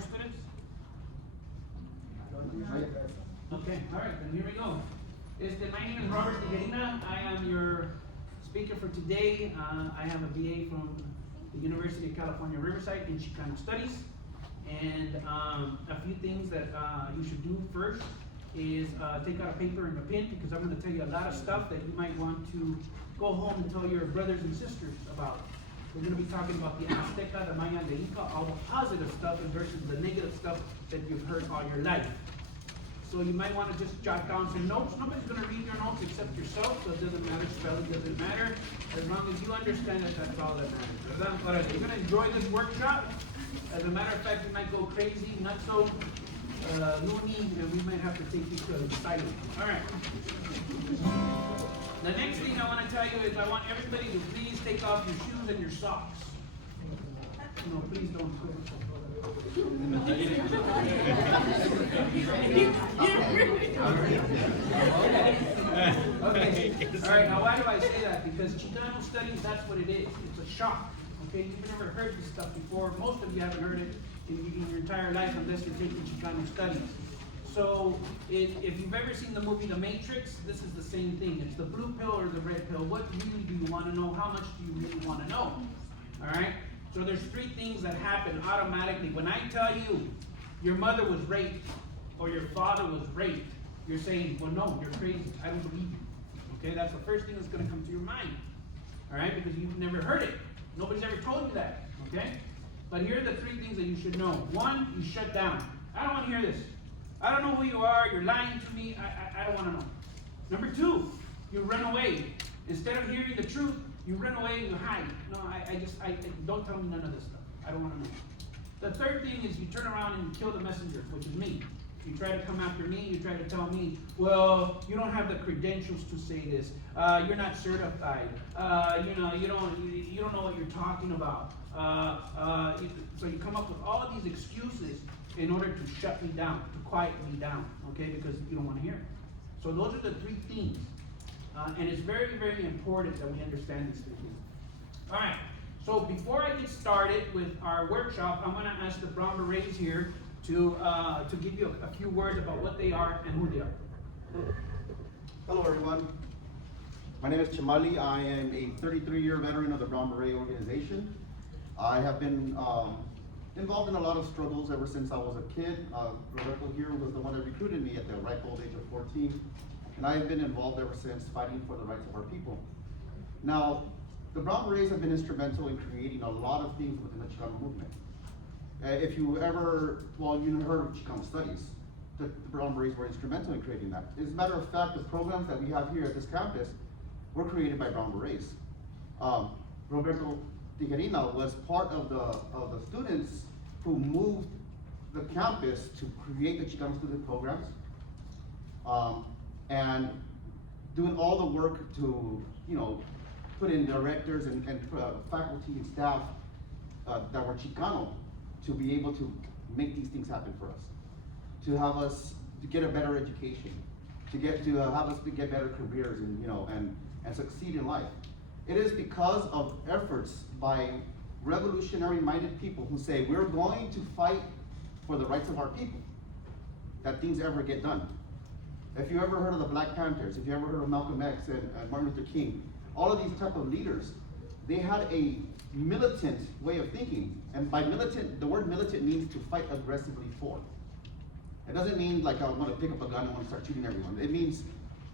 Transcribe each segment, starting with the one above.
more students? Okay, all right, then here we go. My name is Robert Tijerina. I am your speaker for today. I have a BA from the University of California, Riverside in Chicano Studies. And a few things that you should do first is take out a paper and a pen, because I'm going to tell you a lot of stuff that you might want to go home and tell your brothers and sisters about. We're going to be talking about the Azteca, the Maya, the Inca, all the positive stuff versus the negative stuff that you've heard all your life. So you might want to just jot down some notes. Nobody's going to read your notes except yourself, so it doesn't matter, spelling doesn't matter. As long as you understand it, that's all that matters. All right, you're going to enjoy this workshop. As a matter of fact, you might go crazy, not so loony, and we might have to take you to the side. All right. The next thing I want to tell you is I want everybody to please take off your shoes and your socks. No, please don't. Okay. All right. Now, why do I say that? Because Chicano studies, that's what it is. It's a shock. Okay. You've never heard this stuff before. Most of you haven't heard it in your entire life unless you're taking Chicano studies. So, if you've ever seen the movie The Matrix, this is the same thing. It's the blue pill or the red pill. What really do you want to know? How much do you really want to know? All right. So there's three things that happen automatically. When I tell you your mother was raped or your father was raped, you're saying, well, no, you're crazy. I don't believe you. Okay, that's the first thing that's going to come to your mind. All right, because you've never heard it. Nobody's ever told you that. Okay? But here are the three things that you should know. One, you shut down. I don't want to hear this. I don't know who you are. You're lying to me. I don't want to know. Number two, you run away. Instead of hearing the truth, you run away and you hide. No, I don't tell me none of this stuff. I don't want to know. The third thing is you turn around and you kill the messenger, which is me. You try to come after me. You try to tell me, well, you don't have the credentials to say this. You're not certified. You don't know what you're talking about. So you come up with all of these excuses in order to shut me down, to quiet me down, okay? Because you don't want to hear it. So those are the three things. And it's very, very important that we understand these three things. All right, so before I get started with our workshop, I'm going to ask the Brown Berets here to give you a few words about what they are and who they are. Hello, everyone. My name is Chamali. I am a 33-year veteran of the Brown Beret organization. I have been involved in a lot of struggles ever since I was a kid. Roberto here was the one that recruited me at the ripe old age of 14. And I have been involved ever since fighting for the rights of our people. Now, the Brown Berets have been instrumental in creating a lot of things within the Chicano movement. If you ever, well, you heard of Chicano studies, the Brown Berets were instrumental in creating that. As a matter of fact, the programs that we have here at this campus were created by Brown Berets. Roberto Tijerina was part of the students who moved the campus to create the Chicano student programs. And doing all the work to, put in directors and faculty and staff that were Chicano to be able to make these things happen for us, to have us to get a better education, to have us to get better careers and succeed in life. It is because of efforts by revolutionary-minded people who say we're going to fight for the rights of our people that things ever get done. If you ever heard of the Black Panthers, if you ever heard of Malcolm X and Martin Luther King, all of these type of leaders, they had a militant way of thinking. And by militant, the word militant means to fight aggressively for. It doesn't mean like I want to pick up a gun and want to start shooting everyone. It means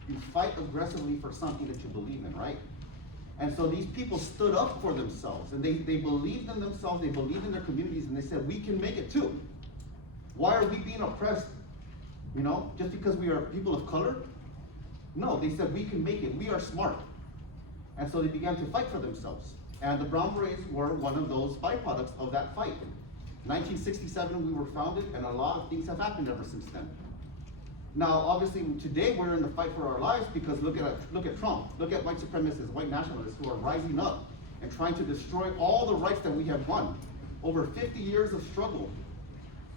you fight aggressively for something that you believe in, right? And so these people stood up for themselves, and they believed in themselves, they believed in their communities, and they said, we can make it too. Why are we being oppressed? Just because we are people of color? No, they said we can make it, we are smart. And so they began to fight for themselves. And the Brown Berets were one of those byproducts of that fight. In 1967 we were founded, and a lot of things have happened ever since then. Now, obviously, today we're in the fight for our lives because look at Trump, look at white supremacists, white nationalists who are rising up and trying to destroy all the rights that we have won. Over 50 years of struggle,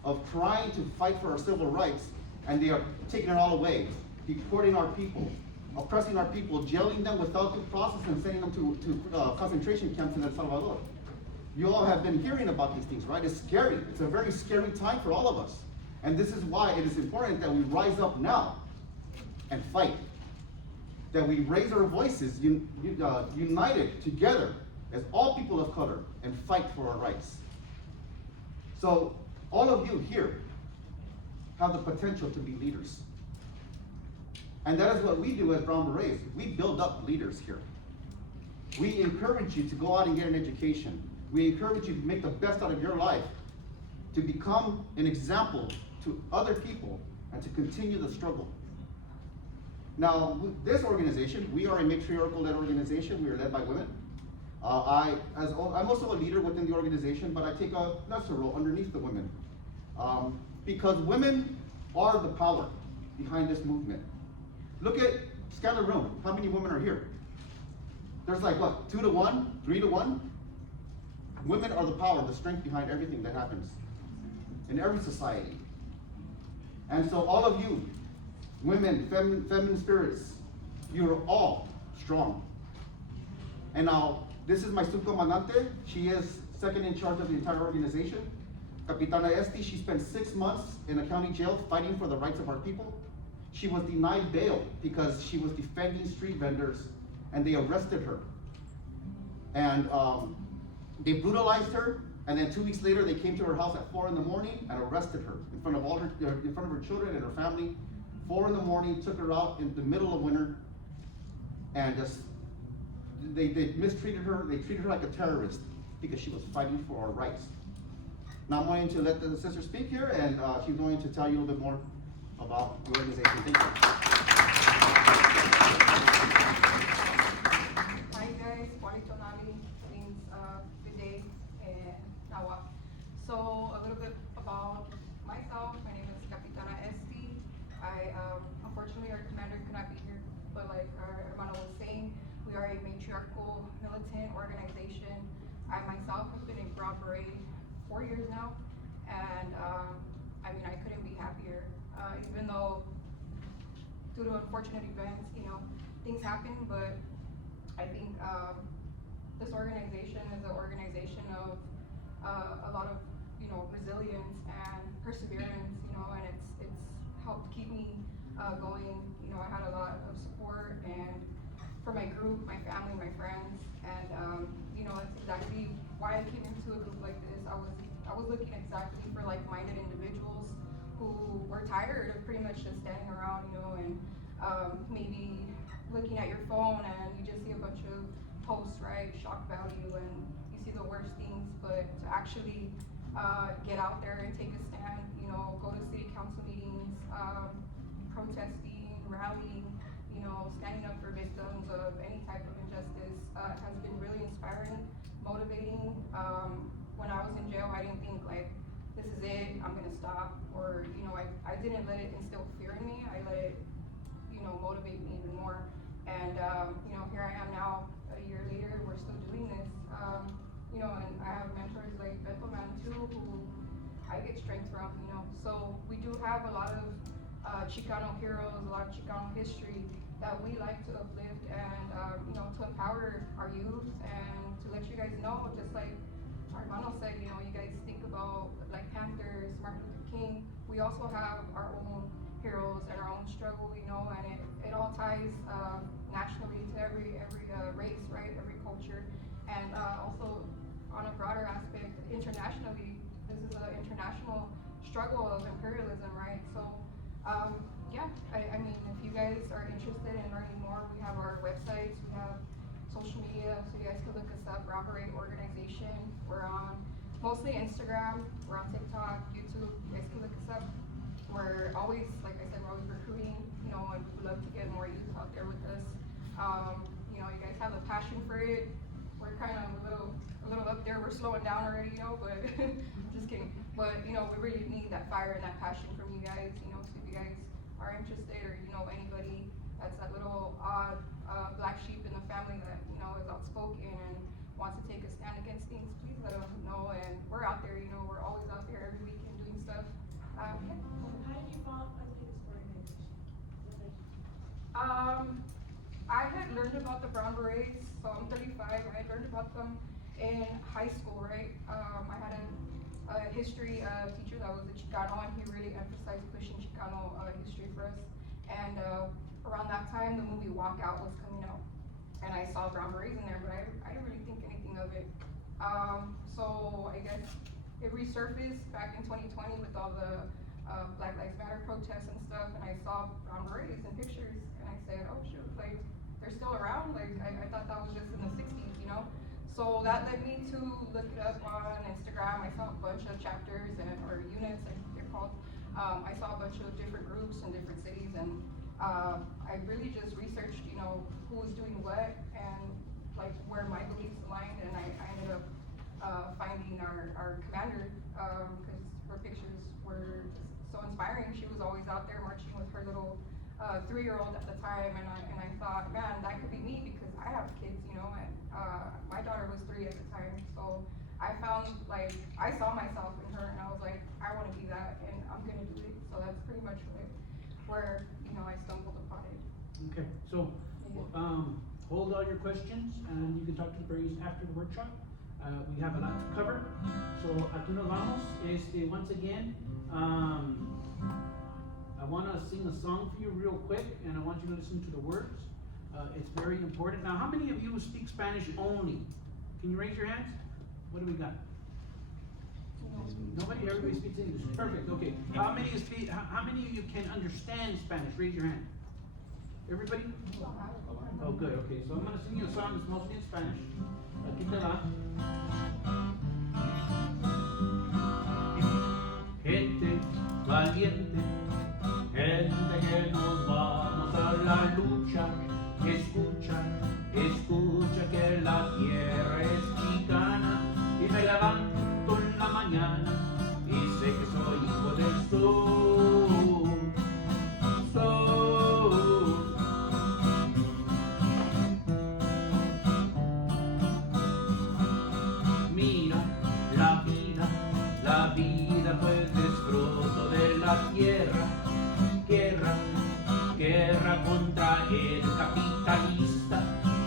of trying to fight for our civil rights, and they are taking it all away, deporting our people, oppressing our people, jailing them without due process and sending them to concentration camps in El Salvador. You all have been hearing about these things, right? It's scary. It's a very scary time for all of us. And this is why it is important that we rise up now and fight. That we raise our voices united together as all people of color and fight for our rights. So all of you here have the potential to be leaders. And that is what we do as Brown Berets. We build up leaders here. We encourage you to go out and get an education. We encourage you to make the best out of your life, to become an example to other people, and to continue the struggle. Now, this organization, we are a matriarchal-led organization. We are led by women. I'm also a leader within the organization, but I take a lesser role underneath the women. Because women are the power behind this movement. Scan the room. How many women are here? There's like what, 2 to 1, 3 to 1? Women are the power, the strength behind everything that happens in every society. And so all of you, women, feminine spirits, you are all strong. And now, this is my subcomandante. She is second in charge of the entire organization. Capitana Esti, she spent 6 months in a county jail fighting for the rights of our people. She was denied bail because she was defending street vendors, and they arrested her. And they brutalized her, and then 2 weeks later, they came to her house at 4 in the morning and arrested her in front of her children and her family. 4 in the morning, took her out in the middle of winter, and they mistreated her. They treated her like a terrorist because she was fighting for our rights. Now I'm going to let the sister speak here, and she's going to tell you a little bit more about the organization. Thank you. Hi guys, Juanito Nali means good day in Nahuatl. So a little bit about myself. My name is Capitana Esti. Unfortunately our commander could not be here, but like our hermano was saying, we are a matriarchal militant organization. I myself have been in Brown Beret 4 years now, and I couldn't be happier. Even though due to unfortunate events, things happen, but I think this organization is an organization of a lot of resilience and perseverance, and it's helped keep me going. I had a lot of support and for my group, my family, my friends, and that's exactly why I came into a group like this. I was looking exactly for like-minded individuals who were tired of pretty much just standing around, and maybe looking at your phone and you just see a bunch of posts, right, shock value, and you see the worst things, but to actually get out there and take a stand, go to city council meetings, protesting, rallying, standing up for victims of any type of injustice has been really inspiring, motivating. When I was in jail, I didn't think like, this is it, I'm gonna stop, or I didn't let it instill fear in me. I let it motivate me even more, and here I am now a year later. We're still doing this, and I have mentors like Beto too, who I get strength from. So we do have a lot of Chicano heroes, a lot of Chicano history that we like to uplift and to empower our youth and to let you guys know, just like our hermano said, you guys think about like Panthers, Martin Luther King. We also have our own heroes and our own struggle, and it all ties nationally to every race, right? Every culture, and also on a broader aspect, internationally, this is an international struggle of imperialism, right? So, if you guys are interested in learning more, we have our websites, we have social media, so you guys can look us up, Brown Beret Organization. We're on mostly Instagram, we're on TikTok, YouTube, you guys can look us up. We're always, like I said, we're always recruiting, and we would love to get more youth out there with us. You guys have a passion for it. We're kind of a little up there, we're slowing down already, but just kidding. But, we really need that fire and that passion from you guys, so if you guys are interested, or anybody that's that little odd black sheep in the family that is outspoken and wants to take a stand against things, please let them know. And we're out there, we're always out there every weekend doing stuff. How did you fall into this organization? I had learned about the Brown Berets, so I'm 35. I had learned about them in high school, right, I had a history teacher that was a Chicano, and he really emphasized pushing Chicano history for us. And around that time, the movie Walkout was coming out, and I saw brown berets in there, but I didn't really think anything of it. So I guess it resurfaced back in 2020 with all the Black Lives Matter protests and stuff, and I saw brown berets in pictures, and I said, oh shoot, like, they're still around? Like, I thought that was just in the 60s, you know? So that led me to look it up on Instagram. I saw a bunch of chapters or units, I think they're called. I saw a bunch of different groups in different cities, and I really just researched, you know, who was doing what and like where my beliefs aligned, and I ended up finding our commander, because her pictures were just so inspiring. She was always out there marching with her little 3-year-old at the time, and I thought, man, that could be me, because I have kids, you know, and my daughter was 3 at the time, so I found, like, I saw myself in her, and I was like, I want to be that, and I'm gonna do it. So that's pretty much where you know, I stumbled upon it. Okay, so, hold all your questions, and you can talk to the Braves after the workshop. We have a lot to cover, so aquí nos vamos. Once again, I want to sing a song for you real quick, and I want you to listen to the words. It's very important. Now, how many of you speak Spanish only? Can you raise your hands? What do we got? Nobody? Everybody speaks English. Perfect. Okay. How many of you can understand Spanish? Raise your hand. Everybody? Oh, good. Okay. So I'm going to sing you a song that's mostly in Spanish. Aquí te va. Gente valiente, gente que nos vamos a la lucha. Escucha, escucha que la tierra es chicana, y me levanto en la mañana y sé que soy hijo del sol. Sol. Mira la vida pues es fruto de la tierra, guerra, guerra contra el capitalista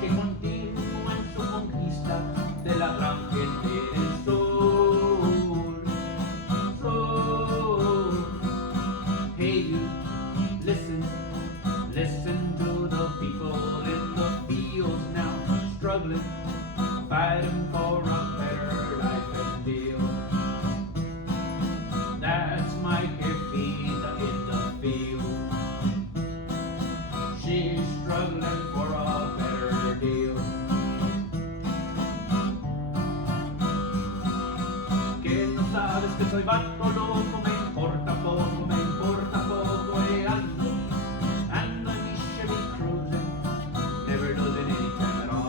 que continúa en su conquista de la gran gente del sol. Sol. Hey you, listen, listen to the people in the fields now, struggling, fighting for a better life and deal. That's my Jefita in the field. She's struggling for a better deal. Que no sabes que soy vato loco, me importa poco, ando en mi Chevy cruising, never losing any time at all.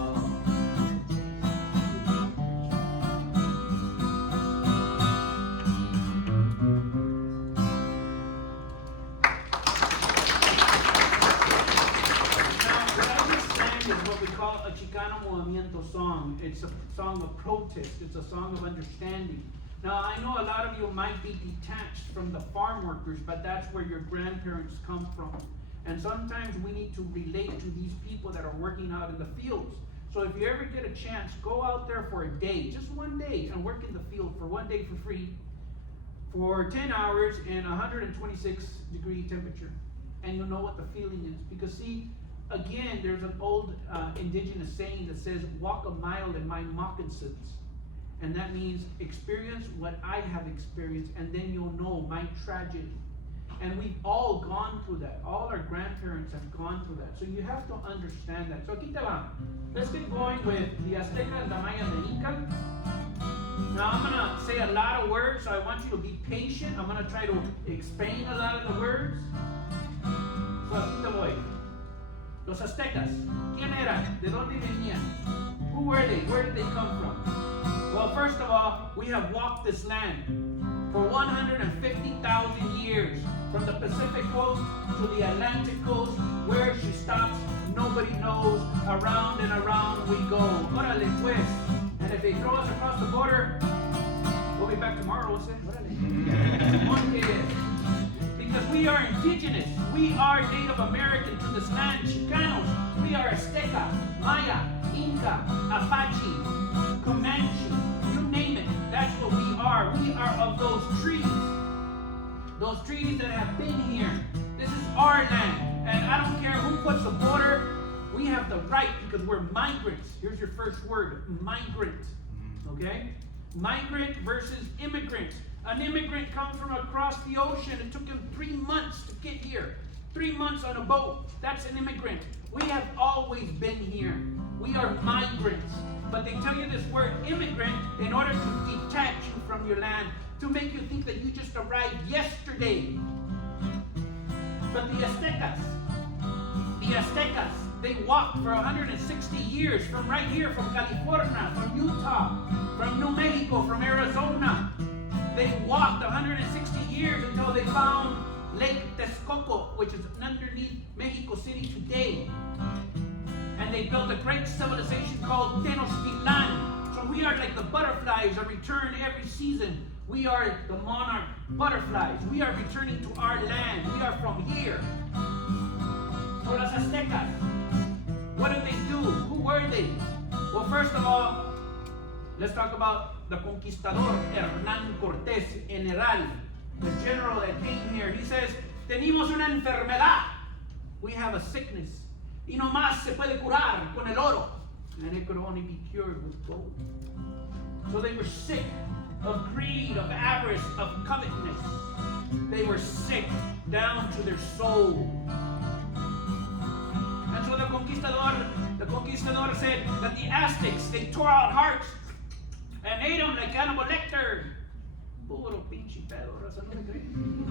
Is what we call a Chicano Movimiento song. It's a song of protest. It's a song of understanding. Now, I know a lot of you might be detached from the farm workers, but that's where your grandparents come from. And sometimes we need to relate to these people that are working out in the fields. So if you ever get a chance, go out there for a day, just one day, and work in the field for one day for free, for 10 hours in 126-degree temperature. And you'll know what the feeling is. Because see, again, there's an old indigenous saying that says, walk a mile in my moccasins. And that means experience what I have experienced, and then you'll know my tragedy. And we've all gone through that. All our grandparents have gone through that. So you have to understand that. So aquí te va. Let's get going with the Azteca, the Maya, the Inca. Now I'm going to say a lot of words, so I want you to be patient. I'm going to try to explain a lot of the words. So aquí te voy. Los aztecas, ¿quién eran? ¿De dónde venían? Who were they? Where did they come from? Well, first of all, we have walked this land for 150,000 years, from the Pacific coast to the Atlantic coast. Where she stops, nobody knows. Around and around we go. Órale, pues. And if they throw us across the border, we'll be back tomorrow, what's it? Órale. Because we are indigenous. We are Native American to this land, Chicanos. We are Azteca, Maya, Inca, Apache, Comanche, you name it. That's what we are. We are of those trees. Those trees that have been here. This is our land. And I don't care who puts the border. We have the right because we're migrants. Here's your first word, migrant. Okay? Migrant versus immigrant. An immigrant comes from across the ocean. It took him 3 months to get here. 3 months on a boat. That's an immigrant. We have always been here. We are migrants. But they tell you this word immigrant in order to detach you from your land, to make you think that you just arrived yesterday. But the Aztecas, they walked for 160 years from right here, from California, from Utah, from New Mexico, from Arizona. They walked 160 years until they found Lake Texcoco, which is underneath Mexico City today. And they built a great civilization called Tenochtitlan. So we are like the butterflies that return every season. We are the monarch butterflies. We are returning to our land. We are from here. So los Aztecas, what did they do? Who were they? Well, first of all, let's talk about the conquistador Hernán Cortés, general, the general that came here. He says, tenemos una enfermedad. We have a sickness. Y no más se puede curar con el oro. And it could only be cured with gold. So they were sick of greed, of avarice, of covetousness. They were sick down to their soul. And so the conquistador said that the Aztecs, they tore out hearts and ate them like Hannibal Lecter. Puro pinche pedo, raza, no me creen.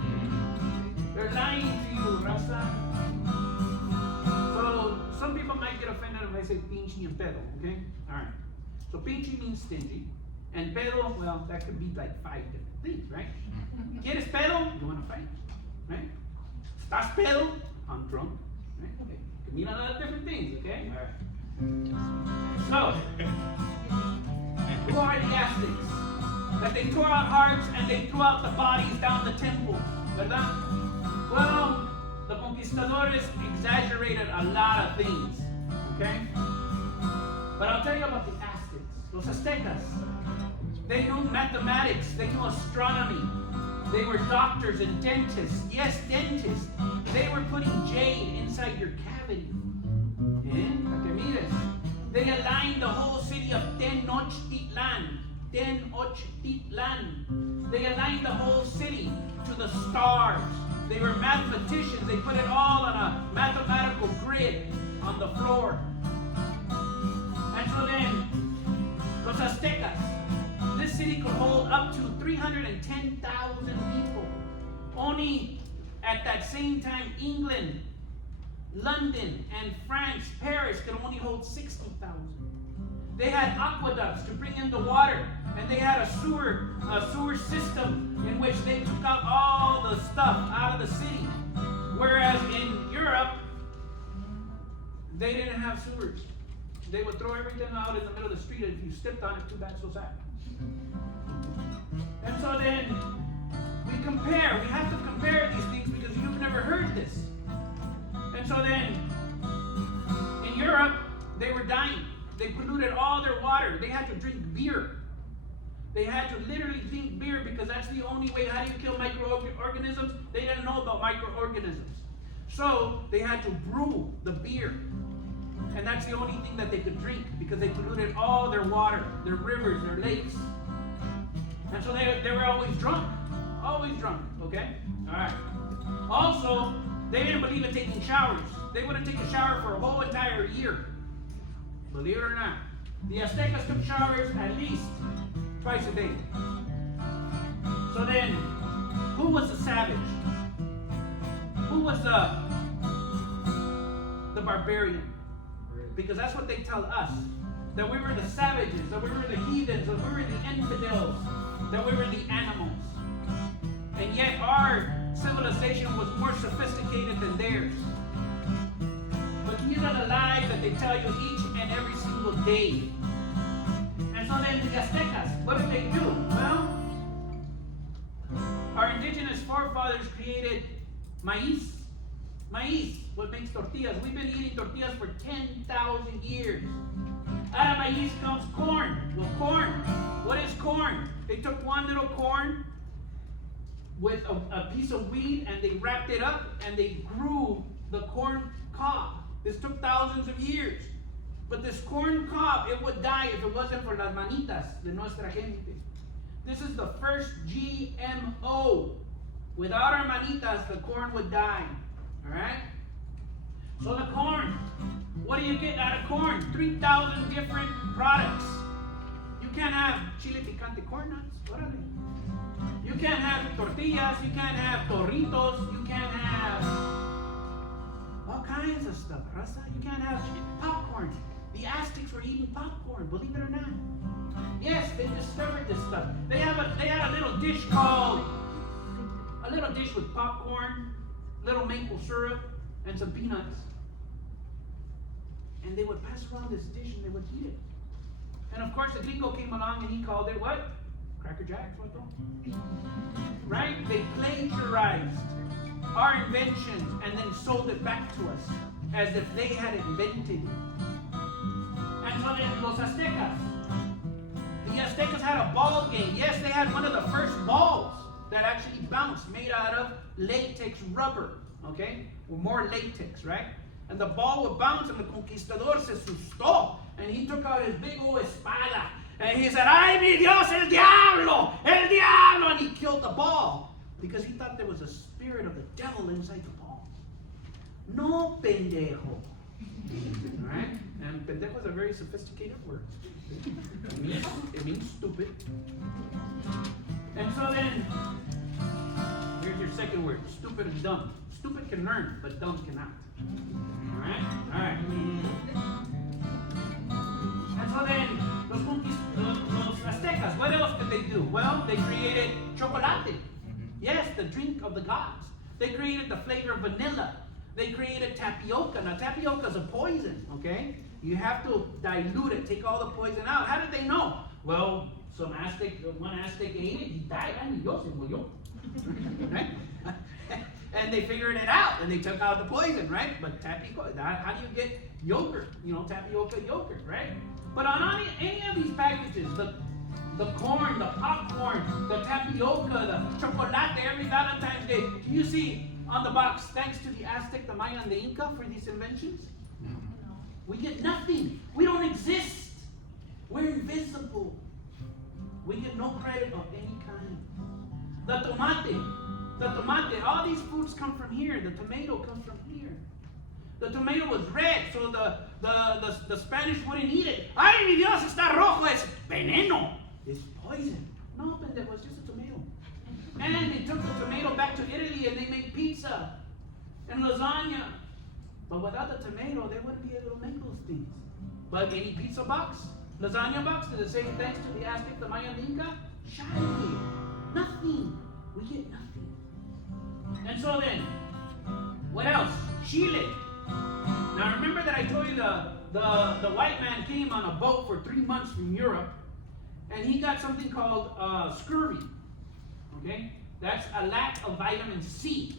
They're lying to you, raza. So some people might get offended if I say pinche and pedo, okay? Alright. So pinche means stingy. And pedo, well, that could be like 5 different things, right? ¿Quieres pedo? You want to fight, right? ¿Estás pedo? I'm drunk, right? Okay. It could mean a lot of different things, okay? Alright. So, who are the Aztecs? That they tore out hearts and they threw out the bodies down the temple, ¿verdad? Well, the conquistadores exaggerated a lot of things, okay? But I'll tell you about the Aztecs, los Aztecas. They knew mathematics, they knew astronomy. They were doctors and dentists. Yes, dentists. They were putting jade inside your cavity. Para que mires. They aligned the whole city of Tenochtitlan. Tenochtitlan. They aligned the whole city to the stars. They were mathematicians. They put it all on a mathematical grid on the floor. And so then, los Aztecas, this city could hold up to 310,000 people. Only at that same time, England, London, and France, Paris could only hold 60,000. They had aqueducts to bring in the water, and they had a sewer system in which they took out all the stuff out of the city. Whereas in Europe, they didn't have sewers. They would throw everything out in the middle of the street, and if you stepped on it, too bad, so sad. And so then, we have to compare these things because you've never heard this. And so then, in Europe, they were dying. They polluted all their water. They had to drink beer. They had to literally drink beer because that's the only way. How do you kill microorganisms? They didn't know about microorganisms. So they had to brew the beer. And that's the only thing that they could drink because they polluted all their water, their rivers, their lakes. And so they were always drunk, okay? All right. Also, they didn't believe in taking showers. They wouldn't take a shower for a whole entire year. Believe it or not. The Aztecas took showers at least twice a day. So then, who was the savage? Who was the barbarian? Because that's what they tell us. That we were the savages, that we were the heathens, that we were the infidels, that we were the animals. And yet our civilization was more sophisticated than theirs. But these are the lies that they tell you each and every single day. And so then the Aztecas, what did they do? Well, our indigenous forefathers created maize, Maíz, what makes tortillas. We've been eating tortillas for 10,000 years. Out of maíz comes corn. Well, corn, what is corn? They took one little corn with a piece of weed and they wrapped it up and they grew the corn cob. This took thousands of years. But this corn cob, it would die if it wasn't for las manitas de nuestra gente. This is the first GMO. Without our manitas, the corn would die. Alright? So the corn, what do you get out of corn? 3,000 different products. You can't have chile picante corn nuts. What are they? You can't have tortillas. You can't have torritos. You can't have all kinds of stuff. Raza. You can't have popcorn. The Aztecs were eating popcorn, believe it or not. Yes, they discovered this stuff. They had a little dish called, a little dish with popcorn, little maple syrup, and some peanuts. And they would pass around this dish and they would eat it. And of course the gringo came along and he called it what? Cracker Jacks, what though? Right? They plagiarized our inventions and then sold it back to us as if they had invented it. And so then los Aztecas. The Aztecas had a ball game. Yes, they had one of the first balls that actually bounced, made out of latex rubber, okay? Or more latex, right? And the ball would bounce and the conquistador se asustó. And he took out his big old espada. And he said, ay mi Dios, el diablo, el diablo. And he killed the ball because he thought there was a spirit of the devil inside the ball. No pendejo. Alright? And pendejo is a very sophisticated word. It means stupid. And so then, here's your second word, stupid and dumb. Stupid can learn, but dumb cannot. Alright? Alright. And so then, los Aztecas, what else did they do? Well, they created chocolate. Yes, the drink of the gods. They created the flavor of vanilla. They created tapioca. Now, tapioca is a poison, okay? You have to dilute it, take all the poison out. How did they know? Well, one Aztec ate it, he died, and Dios se murió. Right? And they figured it out, and they took out the poison, right? But tapioca, how do you get yogurt? You know, tapioca yogurt, right? But on any of these packages, the corn, the popcorn, the tapioca, the chocolate every Valentine's Day, you see on the box, thanks to the Aztec, the Maya, and the Inca for these inventions? We get nothing. We don't exist. We're invisible. We get no credit of any kind. The tomate, all these foods come from here. The tomato comes from here. The tomato was red, so the Spanish wouldn't eat it. Ay, mi Dios, está rojo, es veneno. It's poison. No, pendejo, it's just a tomato. And they took the tomato back to Italy and they made pizza and lasagna. But without the tomato, they wouldn't be able to make those things. But any pizza box, lasagna box, does it say thanks to the Aztec, the Maya, and the Inca? Shy. Nothing. We get nothing. And so then, what else? Chile. Now remember that I told you the white man came on a boat for 3 months from Europe, and he got something called scurvy. Okay? That's a lack of vitamin C.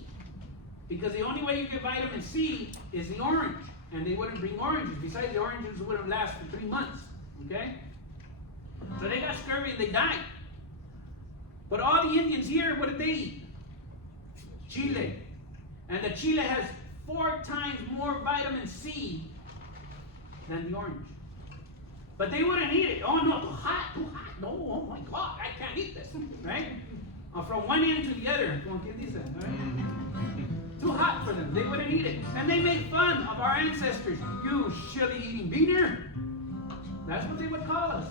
Because the only way you get vitamin C is the orange. And they wouldn't bring oranges. Besides, the oranges wouldn't last for 3 months. Okay? So they got scurvy and they died. But all the Indians here, what did they eat? Chile. And the Chile has 4 times more vitamin C than the orange. But they wouldn't eat it. Oh no, too hot. No, oh my God, I can't eat this. Right? From one end to the other. Como quien dice, right? Too hot for them. They wouldn't eat it. And they made fun of our ancestors. You chili-eating beaner. That's what they would call us.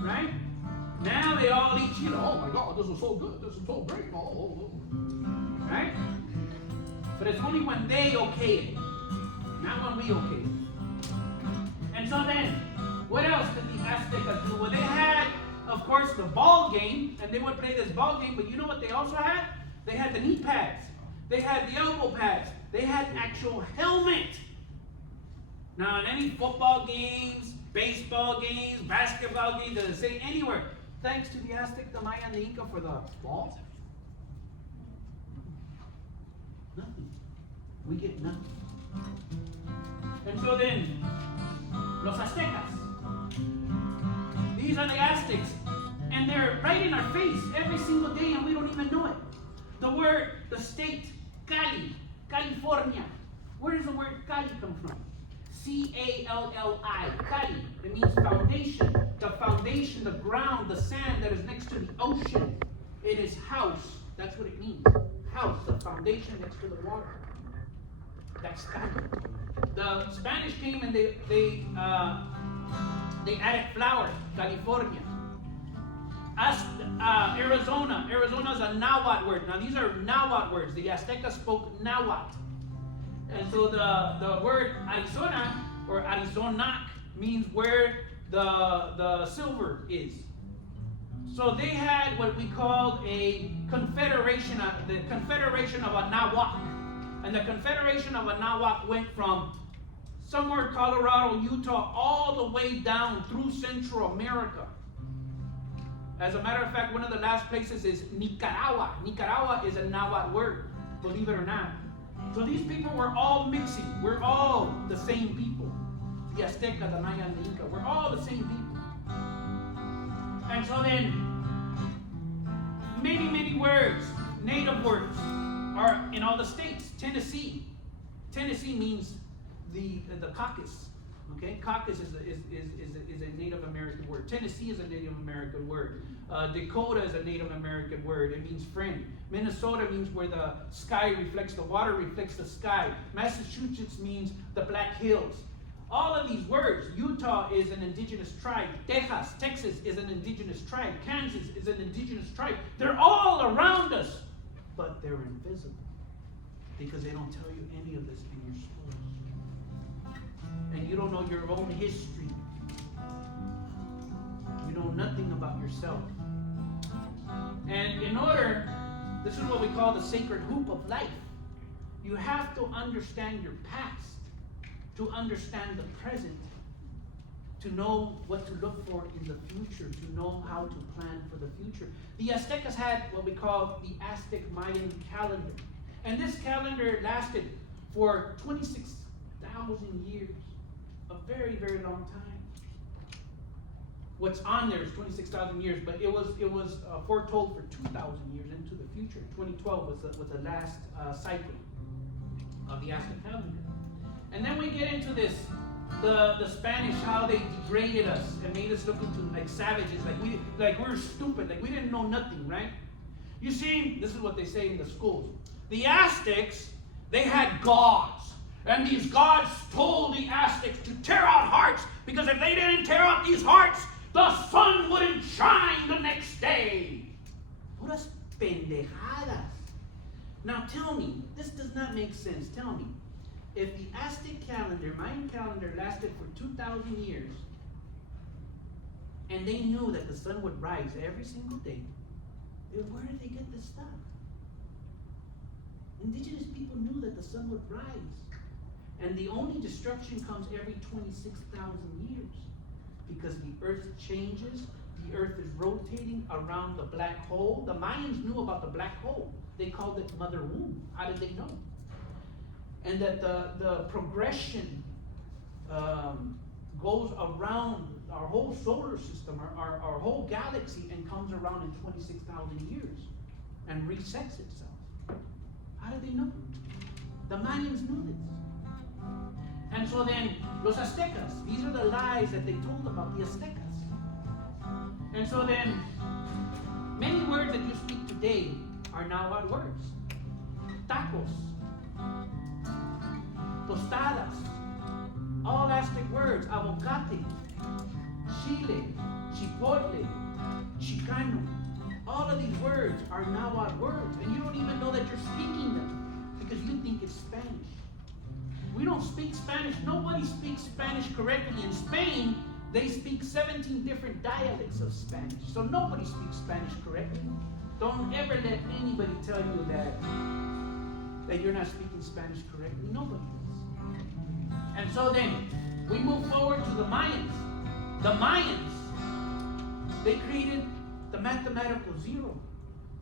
Right? Now they all eat chili. Oh my God, this is so good. This is so great. Oh. Right? But it's only when they okay it. Not when we okay it. And so then, what else did the Aztecas do? Well, they had, of course, the ball game, and they would play this ball game, but you know what they also had? They had the knee pads. They had the elbow pads. They had an actual helmet. Now, in any football games, baseball games, basketball games, does it say anywhere? Thanks to the Aztec, the Maya, and the Inca for the balls? Nothing. We get nothing. And so then, los Aztecas. These are the Aztecs. And they're right in our face every single day, and we don't even know it. The word, the state, Cali, California. Where does the word Cali come from? C-A-L-L-I, Cali. It means foundation. The foundation, the ground, the sand that is next to the ocean. It is house. That's what it means. House, the foundation next to the water. That's Cali. The Spanish came and they added flour, California. Arizona. Arizona is a Nahuatl word. Now these are Nahuatl words. The Aztecas spoke Nahuatl. And so the word Arizona or Arizonac means where the silver is. So they had what we called a confederation, the Confederation of Anahuac. And the Confederation of Anahuac went from somewhere Colorado, Utah, all the way down through Central America. As a matter of fact, one of the last places is Nicaragua. Nicaragua is a Nahuatl word, believe it or not. So these people were all mixing. We're all the same people. The Azteca, the Maya, and the Inca. We're all the same people. And so then, many words, native words, are in all the states. Tennessee. Tennessee means the caucus. Okay, caucus is a Native American word. Tennessee is a Native American word. Dakota is a Native American word. It means friend. Minnesota means where the sky reflects, the water reflects the sky. Massachusetts means the Black Hills. All of these words. Utah is an indigenous tribe. Texas is an indigenous tribe. Kansas is an indigenous tribe. They're all around us, but they're invisible because they don't tell you any of this in your schools. And you don't know your own history. You know nothing about yourself. And in order, this is what we call the sacred hoop of life. You have to understand your past to understand the present, to know what to look for in the future, to know how to plan for the future. The Aztecas had what we call the Aztec Mayan calendar. And this calendar lasted for 26,000 years. A very, very long time. What's on there is 26,000 years, but it was foretold for 2,000 years into the future. 2012 was the last cycle of the Aztec calendar. And then we get into this, the Spanish, how they degraded us and made us look into like savages, like we're stupid, like we didn't know nothing, right? You see, this is what they say in the schools. The Aztecs, they had gods. And these gods told the Aztecs to tear out hearts, because if they didn't tear out these hearts, the sun wouldn't shine the next day. Puras pendejadas. Now tell me, this does not make sense. Tell me, if the Aztec calendar, Mayan calendar, lasted for 2,000 years, and they knew that the sun would rise every single day, then where did they get this stuff? Indigenous people knew that the sun would rise. And the only destruction comes every 26,000 years. Because the earth changes, the earth is rotating around the black hole. The Mayans knew about the black hole. They called it Mother Womb. How did they know? And that the progression goes around our whole solar system, our whole galaxy, and comes around in 26,000 years and resets itself. How did they know? The Mayans knew this. And so then, los Aztecas, these are the lies that they told about the Aztecas. And so then, many words that you speak today are Nahuatl words. Tacos, tostadas, all Aztec words, aguacate, chile, chipotle, chicano. All of these words are Nahuatl words, and you don't even know that you're speaking them because you think it's Spanish. We don't speak Spanish. Nobody speaks Spanish correctly. In Spain, they speak 17 different dialects of Spanish. So nobody speaks Spanish correctly. Don't ever let anybody tell you that you're not speaking Spanish correctly. Nobody does. And so then, we move forward to the Mayans. The Mayans, they created the mathematical zero.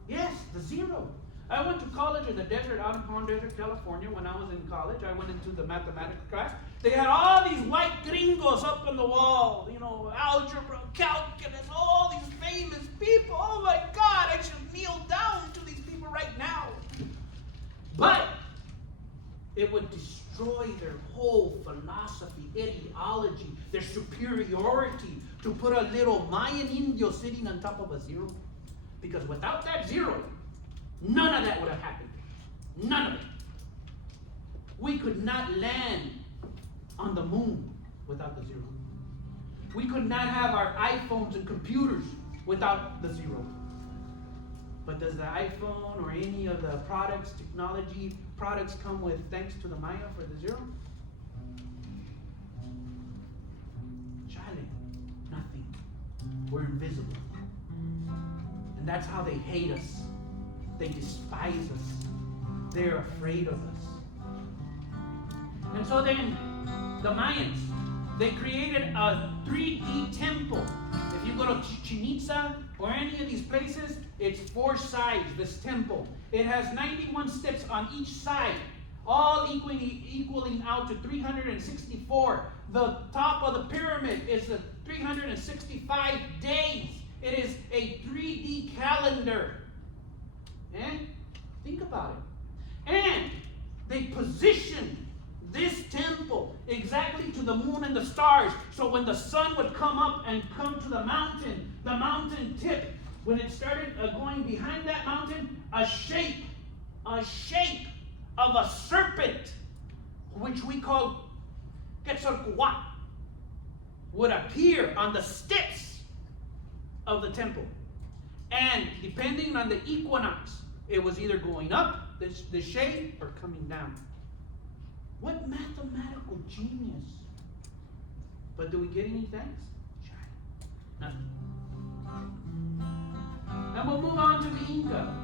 Yes, the zero. I went to college in the desert, out in Palm Desert, California. When I was in college, I went into the mathematics class. They had all these white gringos up on the wall, you know, algebra, calculus, all these famous people. Oh my God, I should kneel down to these people right now. But it would destroy their whole philosophy, ideology, their superiority to put a little Mayan Indio sitting on top of a zero. Because without that zero, none of that would have happened. None of it. We could not land on the moon without the zero. We could not have our iPhones and computers without the zero. But does the iPhone or any of the products, technology products come with thanks to the Maya for the zero? Chale, nothing. We're invisible. And that's how they hate us. They despise us. They're afraid of us. And so then, the Mayans, they created a 3D temple. If you go to Chichen Itza or any of these places, it's 4 sides, this temple. It has 91 steps on each side, all equaling out to 364. The top of the pyramid is the 365 days. It is a 3D calendar. And think about it. And they positioned this temple exactly to the moon and the stars. So when the sun would come up and come to the mountain tip, when it started going behind that mountain, a shape of a serpent, which we call Quetzalcoatl, would appear on the steps of the temple. And depending on the equinox, it was either going up, the shade, or coming down. What mathematical genius. But do we get any thanks? Nothing. Now we'll move on to the Inca.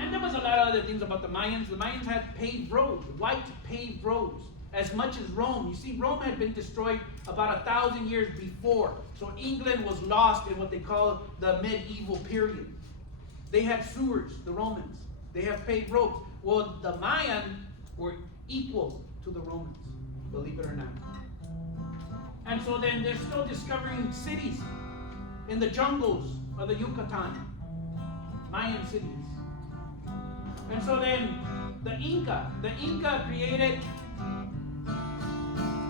And there was a lot of other things about the Mayans. The Mayans had paved roads, white paved roads, as much as Rome. You see, Rome had been destroyed about 1,000 years before. So England was lost in what they call the medieval period. They had sewers, the Romans. They have paved roads. Well, the Mayan were equal to the Romans, believe it or not. And so then they're still discovering cities in the jungles of the Yucatan, Mayan cities. And so then the Inca created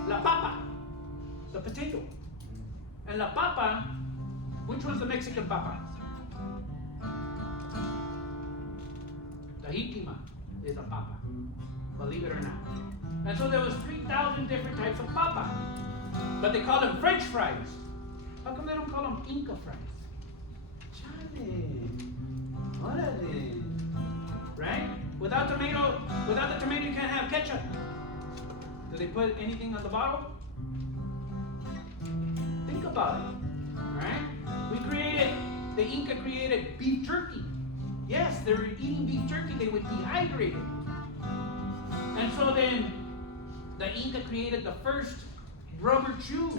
la papa, the potato. And la papa, which was the Mexican papa? The jiquima is a papa, believe it or not. And so there was 3,000 different types of papa. But they call them French fries. How come they don't call them Inca fries? Chale. Órale. Right? Without the tomato you can't have ketchup. Do they put anything on the bottle? Think about it. Right? The Inca created beef jerky. Yes, they were eating beef jerky, they would dehydrate it. And so then the Inca created the first rubber shoes.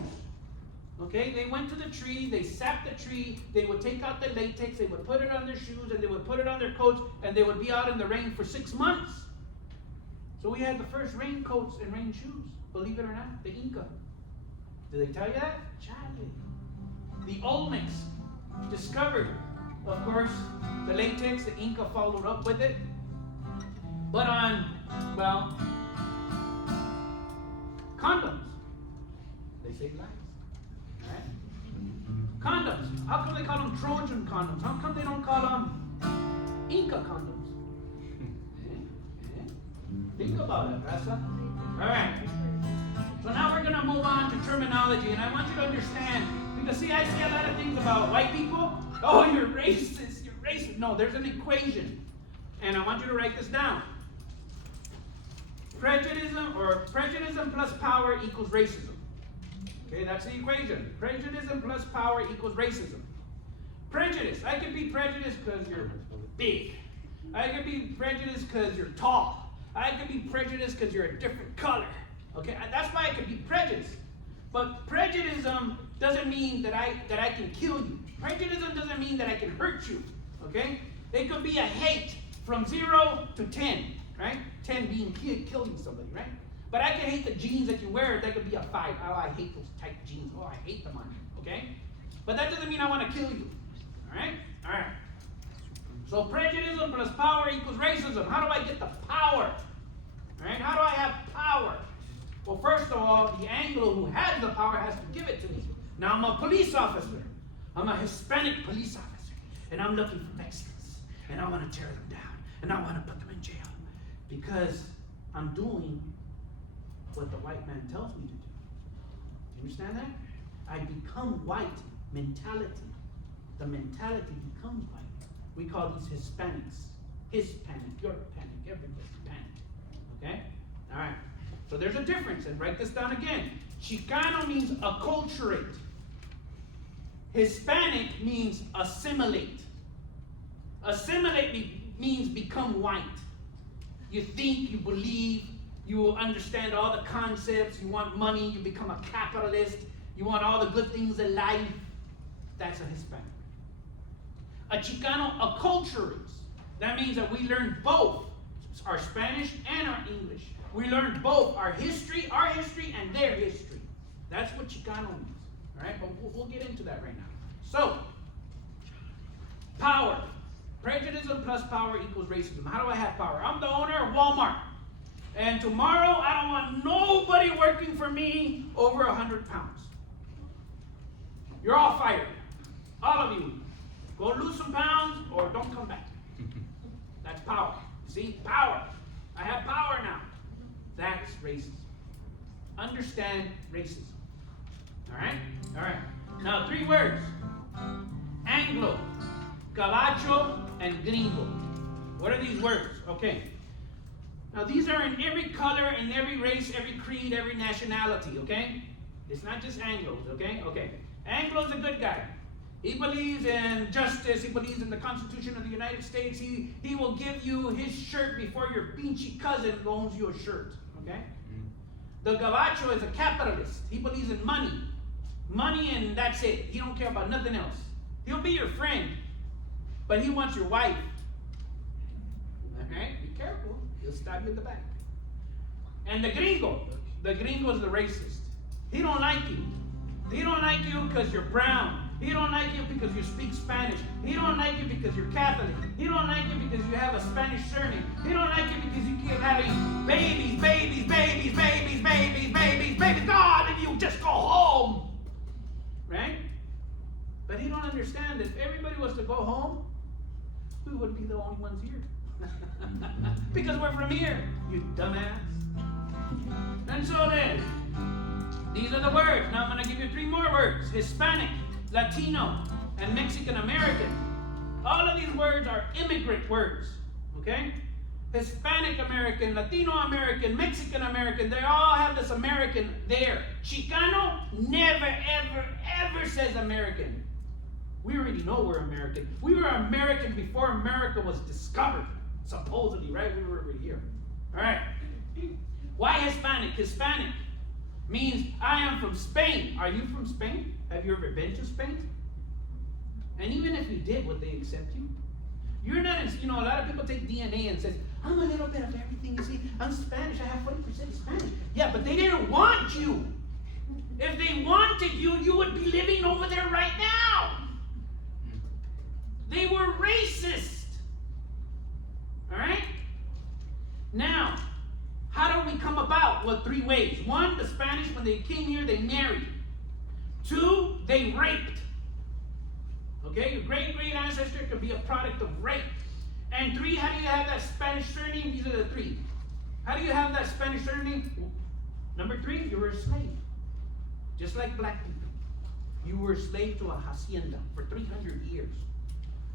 Okay, they went to the tree, they sapped the tree, they would take out the latex, they would put it on their shoes, and they would put it on their coats, and they would be out in the rain for 6 months. So we had the first raincoats and rain shoes, believe it or not, the Inca. Did they tell you that? Charlie. The Olmecs discovered, of course, the latex, the Inca followed up with it. But condoms. They say lies. Right? Condoms. How come they call them Trojan condoms? How come they don't call them Inca condoms? Think about it, Rasa. Alright. So now we're going to move on to terminology, and I want you to understand, because see, I see a lot of things about white people. Oh, you're racist, you're racist. No, there's an equation, and I want you to write this down. Prejudice plus power equals racism. Okay, that's the equation. Prejudice plus power equals racism. Prejudice. I can be prejudiced because you're big. I can be prejudiced because you're tall. I can be prejudiced because you're a different color. Okay, that's why I can be prejudiced. But prejudice doesn't mean that I can kill you. Prejudice doesn't mean that I can hurt you. Okay? It could be a hate from 0 to 10, right? 10 being killing somebody, right? But I can hate the jeans that you wear. That could be a 5. Oh, I hate those tight jeans. Oh, I hate them on you, okay? But that doesn't mean I want to kill you, all right? All right. So prejudice plus power equals racism. How do I get the power? All right? How do I have power? Well, first of all, the Anglo who has the power has to give it to me. Now, I'm a police officer. I'm a Hispanic police officer. And I'm looking for Mexicans. And I want to tear them down. And I want to put them in jail. Because I'm doing what the white man tells me to do. Do you understand that? I become white mentality. The mentality becomes white. We call these Hispanics. Hispanic, you're panic, everybody's panic. Okay? All right. So there's a difference, and write this down again. Chicano means acculturate. Hispanic means assimilate. Assimilate means become white. You think, you believe, you understand all the concepts, you want money, you become a capitalist, you want all the good things in life. That's a Hispanic. A Chicano acculturates. That means that we learn both our Spanish and our English. We learn both our history, and their history. That's what Chicano means. All right, but we'll get into that right now. So, power. Prejudice plus power equals racism. How do I have power? I'm the owner of Walmart. And tomorrow, I don't want nobody working for me over 100 pounds. You're all fired. All of you. Go lose some pounds or don't come back. That's power. See? Power. I have power now. That's racism. Understand racism. All right? All right. Now, 3 words. Anglo, Gabacho, and Gringo. What are these words? Okay. Now, these are in every color, in every race, every creed, every nationality, okay? It's not just Anglos, okay? Okay. Anglo's a good guy. He believes in justice. He believes in the Constitution of the United States. He will give you his shirt before your pinchy cousin loans you a shirt, okay? The Gabacho is a capitalist. He believes in money. Money and that's it. He don't care about nothing else. He'll be your friend, but he wants your wife. Okay? Be careful. He'll stab you in the back. And the Gringo is the racist. He don't like you. He don't like you because you're brown. He don't like you because you speak Spanish. He don't like you because you're Catholic. He don't like you because you have a Spanish surname. He don't like you because you keep having babies. God, and you just go home. Right? But he don't understand that if everybody was to go home, we wouldn't be the only ones here. Because we're from here, you dumbass. And so then, these are the words. Now I'm going to give you 3 more words. Hispanic, Latino, and Mexican American. All of these words are immigrant words. Okay? Hispanic American, Latino American, Mexican American, they all have this American there. Chicano never, ever says American. We already know we're American. We were American before America was discovered. Supposedly, right? We were already here. All right. Why Hispanic? Hispanic means I am from Spain. Are you from Spain? Have you ever been to Spain? And even if you did, would they accept you? You're not, a lot of people take DNA and says, I'm a little bit of everything. You see, I'm Spanish. I have 40% Spanish. Yeah, but they didn't want you. If they wanted you, you would be living over there right now. They were racist. All right? Now, how do we come about? Well, 3 ways. 1, the Spanish, when they came here, they married. 2, they raped. Okay, your great ancestor could be a product of rape. And 3, how do you have that Spanish surname? These are the 3. How do you have that Spanish surname? Number 3, you were a slave. Just like black people. You were a slave to a hacienda for 300 years.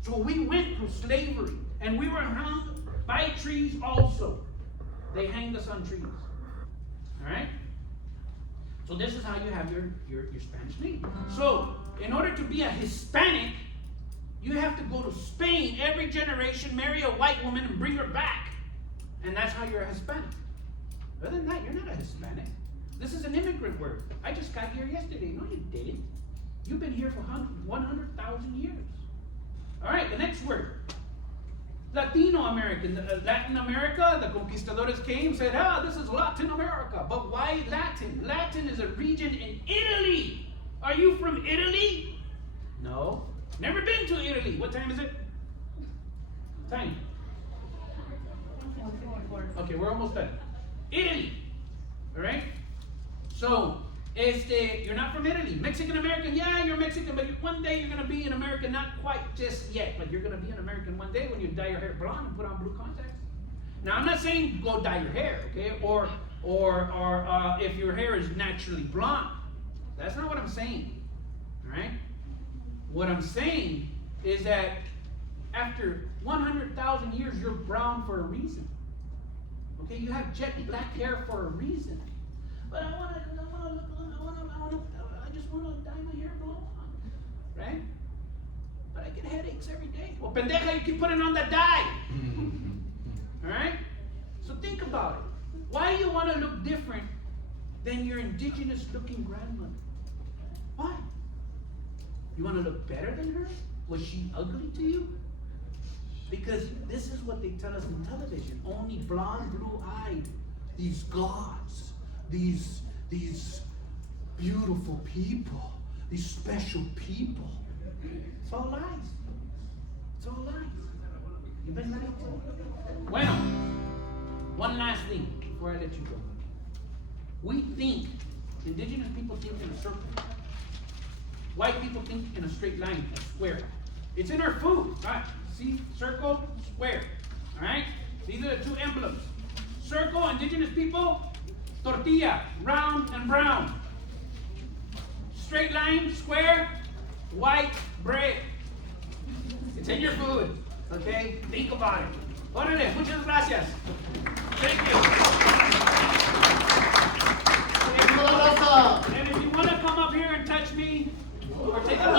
So we went through slavery, and we were hung by trees also. They hanged us on trees. All right? So this is how you have your Spanish name. So in order to be a Hispanic, you have to go to Spain every generation, marry a white woman, and bring her back. And that's how you're a Hispanic. Other than that, you're not a Hispanic. This is an immigrant word. I just got here yesterday. No, you didn't. You've been here for 100,000 years. All right, the next word. Latino American, Latin America, the conquistadores came, said, this is Latin America. But why Latin? Latin is a region in Italy. Are you from Italy? No. Never been to Italy. What time is it? Time. Okay, we're almost done. Italy. All right? So, you're not from Italy. Mexican American, yeah, you're Mexican, but one day you're going to be an American, not quite just yet, but you're going to be an American one day when you dye your hair blonde and put on blue contacts. Now, I'm not saying go dye your hair, okay, or if your hair is naturally blonde. That's not what I'm saying, all right? What I'm saying is that after 100,000 years, you're brown for a reason. Okay, you have jet black hair for a reason. But I just want to dye my hair blonde, right? But I get headaches every day. Well, pendeja, you keep putting on that dye. All right? So think about it. Why do you want to look different than your indigenous-looking grandmother? Why? You want to look better than her? Was she ugly to you? Because this is what they tell us in television. Only blonde, blue-eyed, these gods, these beautiful people, these special people. It's all lies. It's all lies. You better not. Bueno, one last thing before I let you go. We think, indigenous people think in a circle. White people think in a straight line, a square. It's in our food, right? See, circle, square. All right? These are the two emblems. Circle, indigenous people, tortilla, round and brown. Straight line, square, white bread. It's in your food, okay? Think about it. Órale, muchas gracias. Thank you. And if you want to come up here and touch me, or take a